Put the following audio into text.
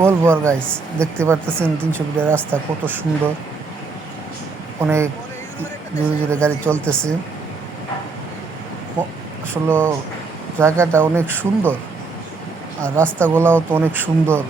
বলবো আর গাইস, দেখতে পারতেছেন 300 ফিটের রাস্তা কত সুন্দর, অনেক জোরে জোরে গাড়ি চলতেছে। আসলে জায়গাটা অনেক সুন্দর আর রাস্তাগুলাও তো অনেক সুন্দর।